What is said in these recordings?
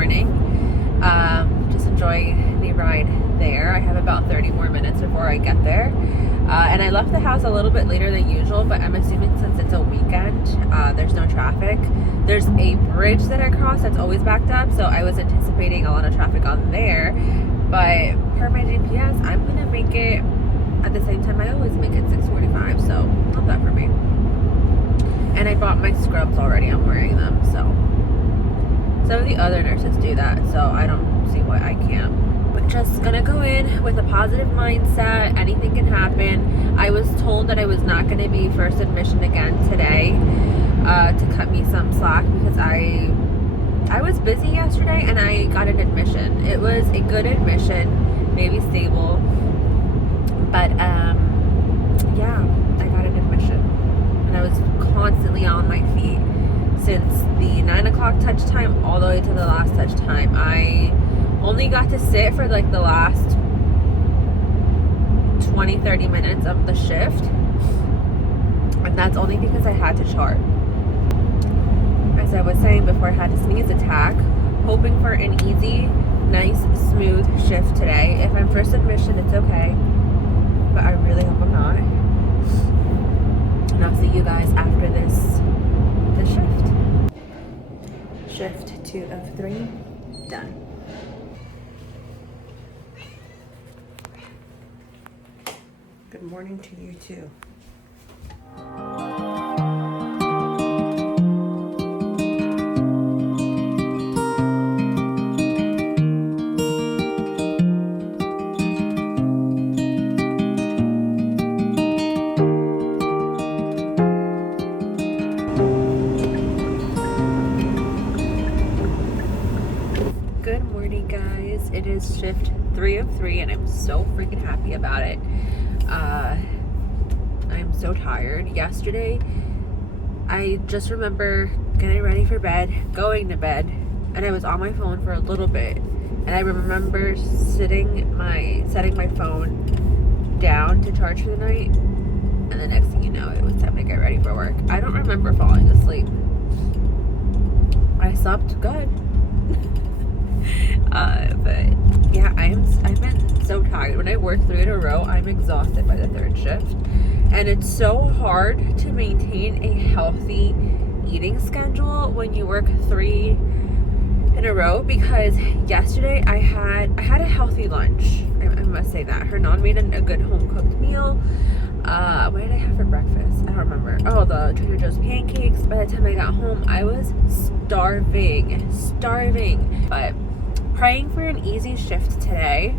morning. Just enjoying the ride there. I have about 30 more minutes before I get there. And I left the house a little bit later than usual, but I'm assuming since it's a weekend, there's no traffic. There's a bridge that I cross that's always backed up, so I was anticipating a lot of traffic on there. But per my GPS, I'm gonna make it at the same time I always make it, 6:45, so not that for me. And I bought my scrubs already. I'm wearing them, so some of the other nurses do that, so I don't see why I can't. But just gonna go in with a positive mindset. Anything can happen. I was told that I was not gonna be first admission again today, to cut me some slack, because I was busy yesterday and I got an admission. It was a good admission, maybe stable, but yeah, I got an admission, and I was constantly on my feet since the 9 o'clock touch time all the way to the last touch time. I only got to sit for like the last 20-30 minutes of the shift, and that's only because I had to chart. As I was saying before, I had a sneeze attack, hoping for an easy, nice, smooth shift today. If I'm first admission, it's okay, but I really hope I'm not. And I'll see you guys after this shift. Shift 2 of 3, done. Good morning to you too. Good morning, guys. It is shift 3 of 3 and I'm so freaking happy about it. I'm so tired. Yesterday, I just remember getting ready for bed, going to bed, and I was on my phone for a little bit. And I remember setting my phone down to charge for the night, and the next thing you know, it was time to get ready for work. I don't remember falling asleep. I slept good. But yeah, I've been so tired. When I work 3 in a row, I'm exhausted by the 3rd shift. And it's so hard to maintain a healthy eating schedule when you work 3 in a row, because yesterday I had a healthy lunch. I must say that. Hernan made a good home-cooked meal. What did I have for breakfast? I don't remember. Oh, the Trader Joe's pancakes. By the time I got home, I was starving. But praying for an easy shift today,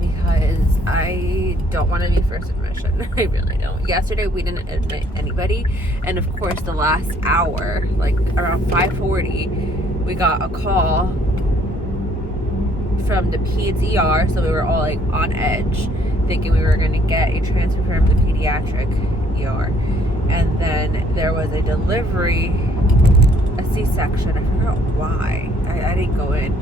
because I don't want to be first admission. I really don't. Yesterday we didn't admit anybody, and of course the last hour, like around 5:40, we got a call from the peds ER, so we were all like on edge, thinking we were going to get a transfer from the pediatric ER, and then there was a delivery, a C-section. I forgot why. I didn't go in,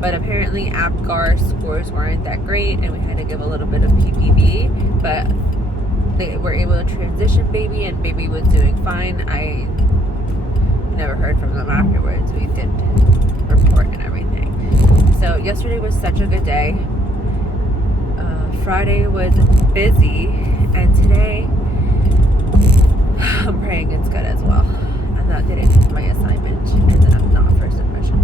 but apparently APGAR scores weren't that great, and we had to give a little bit of PPV, but they were able to transition baby, and baby was doing fine. I never heard from them afterwards. We did report and everything. So yesterday was such a good day. Friday was busy, and today I'm praying it's good as well, and that didn't hit my assignment, and then I'm not first admission.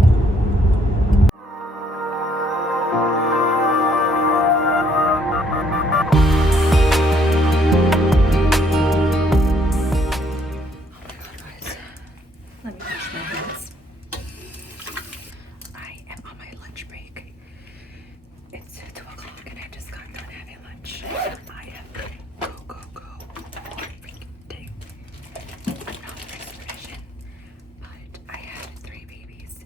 Let me wash my hands. I am on my lunch break. It's 2 o'clock and I just got done having lunch. I am go all freaking day. I'm not first admission, but I had 3 babies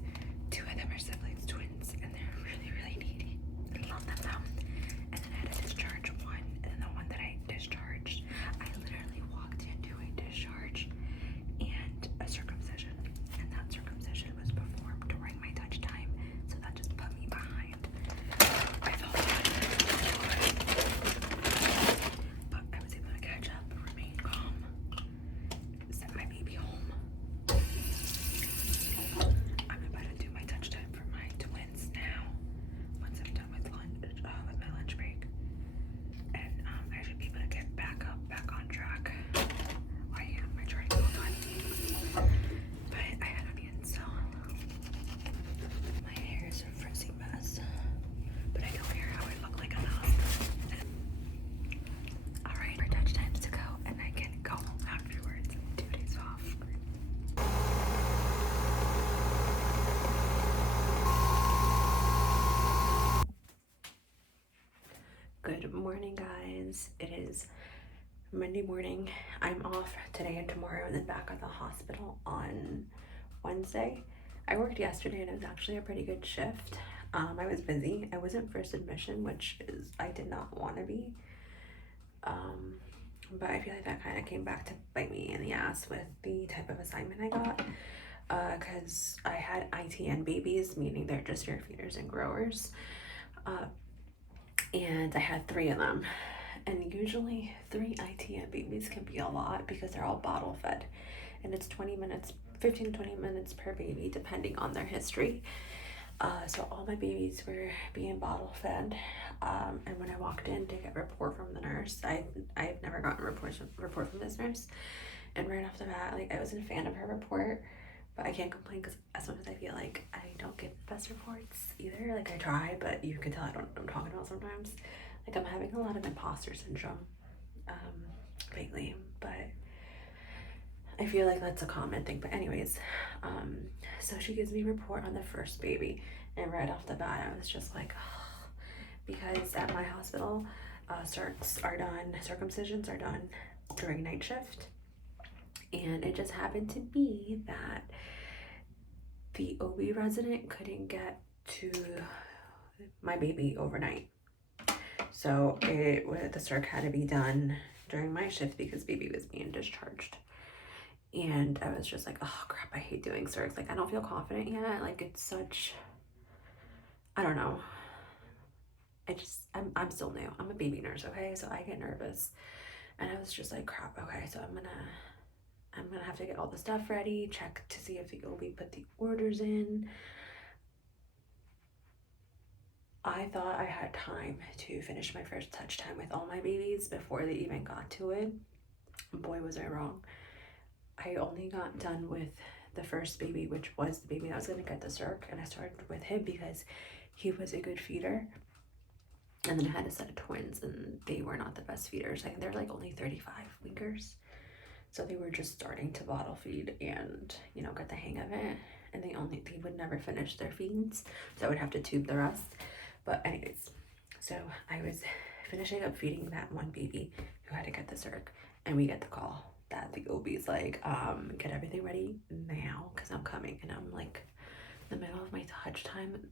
Good morning, guys. It is Monday morning. I'm off today and tomorrow, and then back at the hospital on Wednesday. I worked yesterday, and it was actually a pretty good shift. I was busy. I wasn't first admission, which is I did not want to be. But I feel like that kind of came back to bite me in the ass with the type of assignment I got. Because I had ITN babies, meaning they're just your feeders and growers. And I had 3 of them. And usually 3 ITN babies can be a lot because they're all bottle fed. And it's 20 minutes, 15 to 20 minutes per baby, depending on their history. So all my babies were being bottle fed. And when I walked in to get a report from the nurse, I've never gotten a report from this nurse. And right off the bat, like, I wasn't a fan of her report. But I can't complain because as much as I feel like I don't get the best reports either, like I try, but you can tell I don't know what I'm talking about sometimes. Like I'm having a lot of imposter syndrome lately, but I feel like that's a common thing. But anyways, so she gives me a report on the first baby, and right off the bat I was just like, oh, because at my hospital, circumcisions are done during night shift. And it just happened to be that the OB resident couldn't get to my baby overnight. So the circ had to be done during my shift because baby was being discharged. And I was just like, oh crap, I hate doing circs. Like I don't feel confident yet. Like it's such, I don't know. I'm still new. I'm a baby nurse, okay? So I get nervous. And I was just like, crap, okay, so I'm gonna have to get all the stuff ready, check to see if the OB put the orders in. I thought I had time to finish my first touch time with all my babies before they even got to it. Boy, was I wrong. I only got done with the first baby, which was the baby that was gonna get the circ, and I started with him because he was a good feeder. And then I had a set of twins, and they were not the best feeders. I think they're like only 35 weekers. So they were just starting to bottle feed and, you know, get the hang of it. And they would never finish their feeds. So I would have to tube the rest. But anyways, so I was finishing up feeding that one baby who had to get the circ. And we get the call that the OB's like, get everything ready now because I'm coming. And I'm like in the middle of my touch time.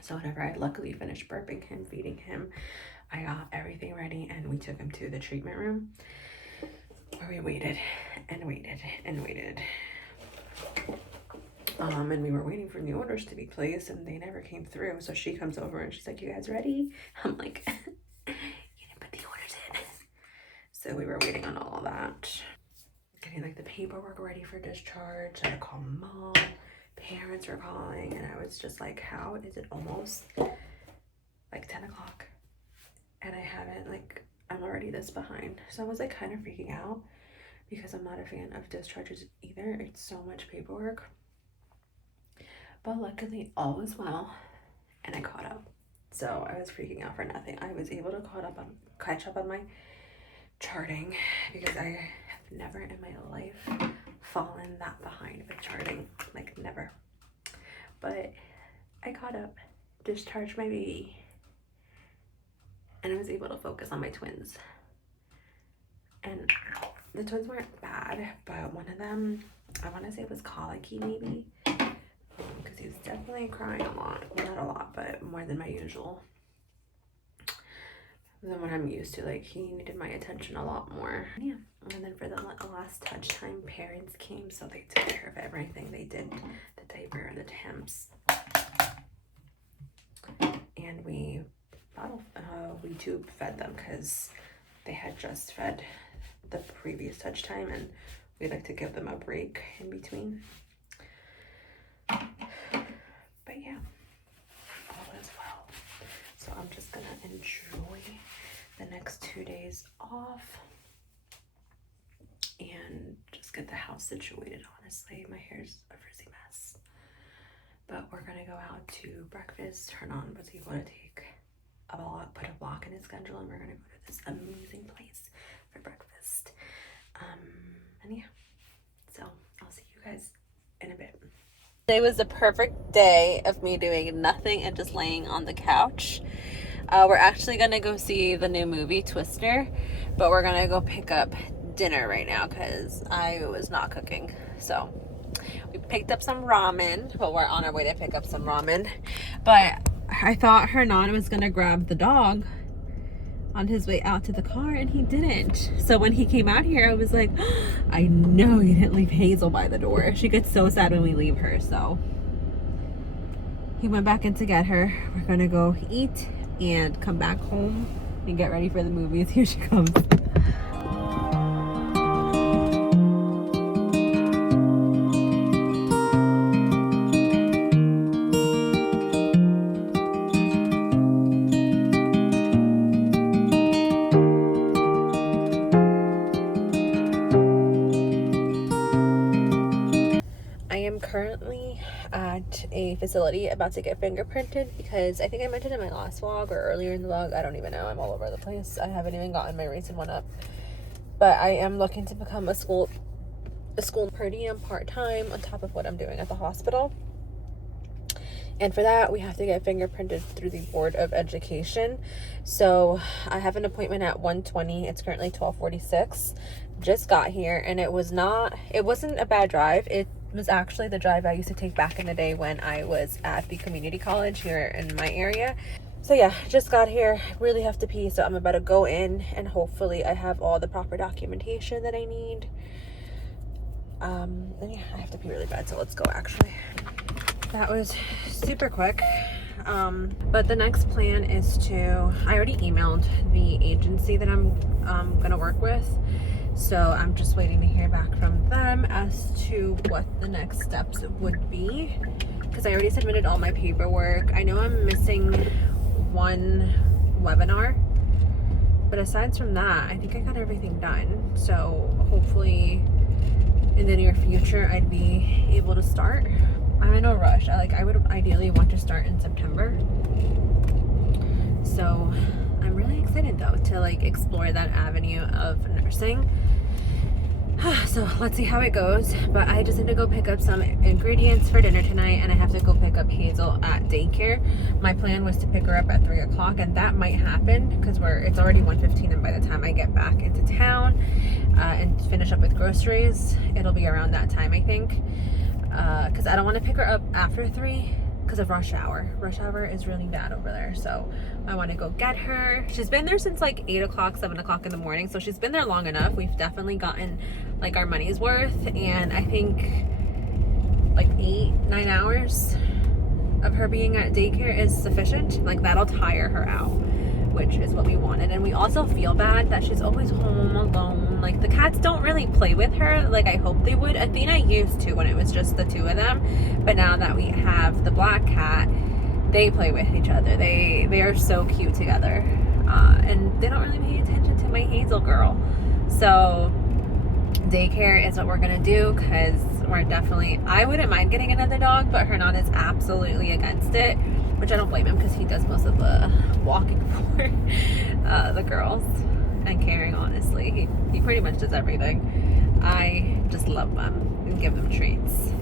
So whenever I luckily finished burping him, feeding him, I got everything ready and we took him to the treatment room where we waited and waited and waited. And we were waiting for new orders to be placed and they never came through. So she comes over and she's like, you guys ready? I'm like, you didn't put the orders in. So we were waiting on all of that. Getting like the paperwork ready for discharge. I had to call mom. Parents were calling and I was just like, how is it almost like 10 o'clock? And I haven't, like, I'm already this behind. So I was like kind of freaking out because I'm not a fan of discharges either. It's so much paperwork. But luckily all was well and I caught up. So I was freaking out for nothing. I was able to catch up on my charting because I have never in my life fallen that behind with charting. Like never. But I caught up, discharged my baby, and I was able to focus on my twins. And the twins weren't bad, but one of them, I want to say was colicky maybe, because he was definitely crying a lot. Well, not a lot, but more than my usual. Than what I'm used to. Like he needed my attention a lot more. Yeah. And then for the last touch time, parents came, so they took care of everything. They did the diaper and the temps, and we tube fed them because they had just fed the previous touch time, and we like to give them a break in between. But yeah, all is well. So I'm just gonna enjoy the next 2 days off and just get the house situated. Honestly, my hair's a frizzy mess, but we're gonna go out to breakfast. Hernan was able to put a block in his schedule, and we're gonna go to this amazing place for breakfast. And yeah, so I'll see you guys in a bit. Today was the perfect day of me doing nothing and just laying on the couch. We're actually gonna go see the new movie Twister, but we're gonna go pick up dinner right now because I was not cooking. So we picked up some ramen. Well, we're on our way to pick up some ramen, but I thought Hernan was gonna grab the dog on his way out to the car, and he didn't. So when he came out here, I was like, I know you didn't leave Hazel by the door. She gets so sad when we leave her. So he went back in to get her. We're gonna go eat and come back home and get ready for the movies. Here she comes. Currently at a facility about to get fingerprinted because I think I mentioned in my last vlog or earlier in the vlog, I don't even know, I'm all over the place. I haven't even gotten my recent one up, but I am looking to become a school per diem part-time on top of what I'm doing at the hospital. And for that, we have to get fingerprinted through the Board of Education. So I have an appointment at 1:20. It's currently 12:46. Just got here, and it wasn't a bad drive. It was actually the drive I used to take back in the day when I was at the community college here in my area. So yeah, just got here. Really have to pee, so I'm about to go in, and hopefully I have all the proper documentation that I need. And yeah, I have to pee really bad, so let's go actually. That was super quick. But the next plan is I already emailed the agency that I'm gonna work with. So I'm just waiting to hear back from them as to what the next steps would be. Because I already submitted all my paperwork. I know I'm missing one webinar. But aside from that, I think I got everything done. So hopefully in the near future, I'd be able to start. I'm in no rush. I would ideally want to start in September. So I'm really excited though to explore that avenue of nursing. So let's see how it goes. But I just need to go pick up some ingredients for dinner tonight, and I have to go pick up Hazel at daycare. My plan was to pick her up at 3 o'clock, and that might happen because it's already 1:15, and by the time I get back into town and finish up with groceries, it'll be around that time, I think. Because I don't want to pick her up after 3 because of rush hour. Rush hour is really bad over there, so I want to go get her. She's been there since 8 o'clock, 7 o'clock in the morning, so she's been there long enough. We've definitely gotten our money's worth, and I think 8-9 hours of her being at daycare is sufficient. That'll tire her out, which is what we wanted. And we also feel bad that she's always home alone. The cats don't really play with her like I hoped they would. Athena used to when it was just the two of them, but now that we have the black cat, they play with each other. They are so cute together, and they don't really pay attention to my Hazel girl. So daycare is what we're gonna do, because I wouldn't mind getting another dog, but Hernan is absolutely against it, which I don't blame him because he does most of the walking for the girls and caring. Honestly, he pretty much does everything. I just love them and give them treats.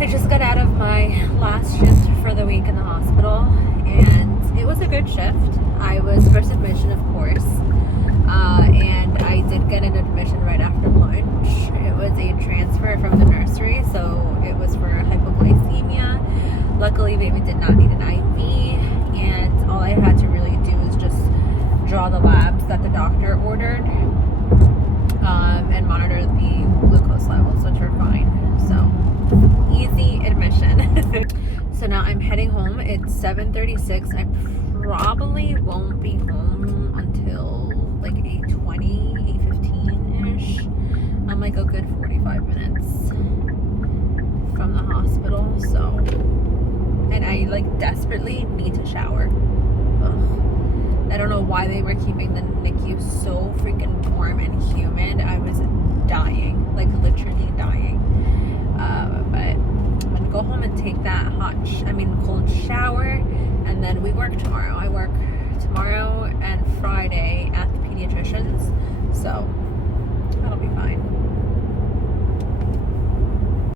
I just got out of my last shift for the week in the hospital, and it was a good shift. I was first admission, of course, and I did get an admission right after lunch. It was a transfer from the nursery, so it was for hypoglycemia. Luckily, baby did not need an IV, and all I had to really do was just draw the labs that the doctor ordered and monitor the glucose levels, which were fine. So easy admission. So now I'm heading home. It's 7:36. I probably won't be home until 8:20, 8:15-ish. I'm a good 45 minutes from the hospital. So, and I desperately need to shower. Ugh. I don't know why they were keeping the NICU so freaking warm and humid. I was dying, literally dying. But I'm gonna go home and take that cold shower, and then we work tomorrow. I work tomorrow and Friday at the pediatrician's, so that'll be fine.